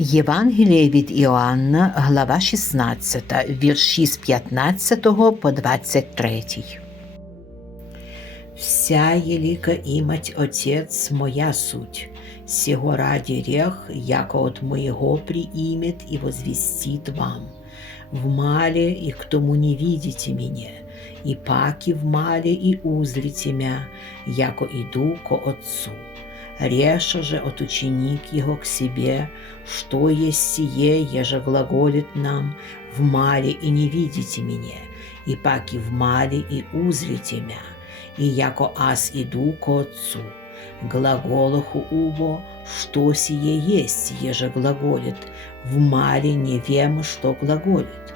Євангеліє від Іоанна, глава 16, вірші з 15 по 23. Вся елика имать Отец моя суть, сего ради рех, яко от моего приимет и возвестит вам. В мале и к тому не видите меня, и паки в мале и узрите мя, яко иду ко Отцу. Реша же от ученик его к себе, что есть сие, еже глаголит нам, в мале и не видите меня, и паки в мале и узрите мя, и яко аз иду ко Отцу. Глаголоху убо, что сие есть, еже глаголит, в мале не вем, что глаголит.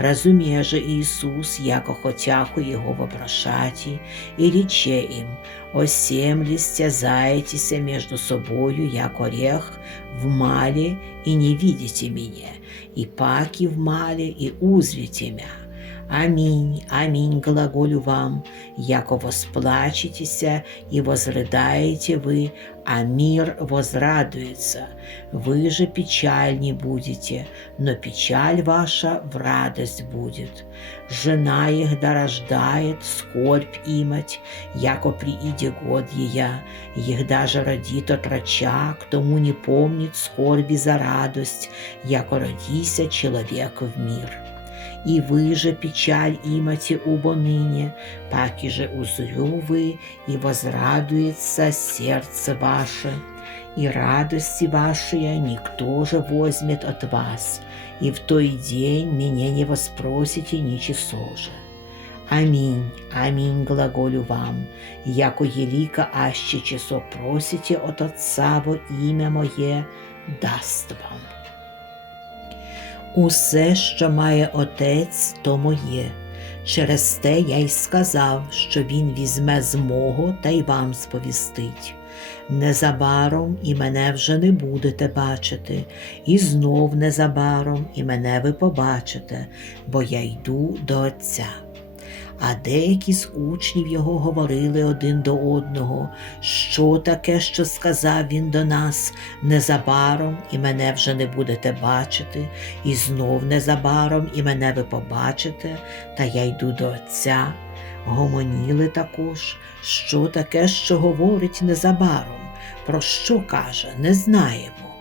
Разумеє же Ісус, яко хотяху Його вопрошаті, і рече їм, осем стязаетеся между собою, як орех, в мале, и не видите меня, и паки в мале, и узрите мя. Аминь, аминь, глаголю вам, яко восплачетеся и возрыдаете вы, а мир возрадуется. Вы же печаль не будете, но печаль ваша в радость будет. Жена их дорождает, скорбь имать, яко прииде год ея, их даже родит отрача, к тому не помнит скорби за радость, яко родися человек в мир И вы же печаль имате убо ныне, паки же узрю вы, и возрадуется сердце ваше, и радости вашей никто же возьмет от вас, и в той день меня не воспросите ни часо же. Аминь, аминь глаголю вам, яко елика аще часо просите от Отца во имя Моє, даст вам. Усе, що має отець, то моє. Через те я й сказав, що він візьме з мого та й вам сповістить. Незабаром і мене вже не будете бачити, і знов незабаром і мене ви побачите, бо я йду до Отця. А деякі з учнів його говорили один до одного, що таке, що сказав він до нас, незабаром і мене вже не будете бачити, і знов незабаром і мене ви побачите, та я йду до Отця. Гомоніли також, що таке, що говорить незабаром, про що каже, не знаємо.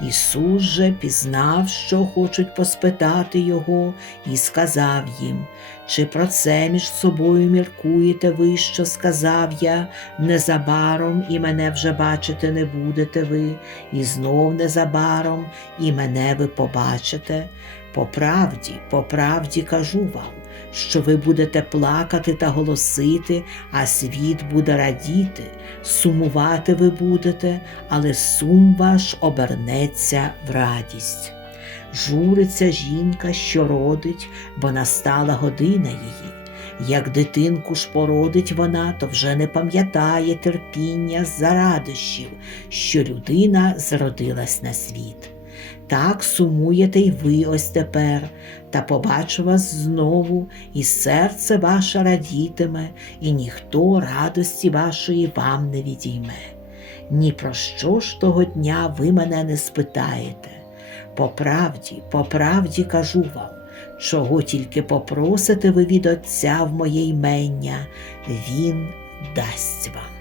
Ісус же пізнав, що хочуть поспитати його, і сказав їм, чи про це між собою міркуєте ви, що сказав я, незабаром і мене вже бачити не будете ви, і знов незабаром і мене ви побачите? По правді, по правді кажу вам, що ви будете плакати та голосити, а світ буде радіти, сумувати ви будете, але сум ваш обернеться в радість. Журиться жінка, що родить, бо настала година її. Як дитинку ж породить вона, то вже не пам'ятає терпіння за радощів, що людина зродилась на світ. Так сумуєте й ви ось тепер, та побачу вас знову, і серце ваше радітиме, і ніхто радості вашої вам не відійме. Ні про що ж того дня ви мене не спитаєте. По правді, по правді кажу вам, чого тільки попросите ви від Отця в моє ймення, Він дасть вам.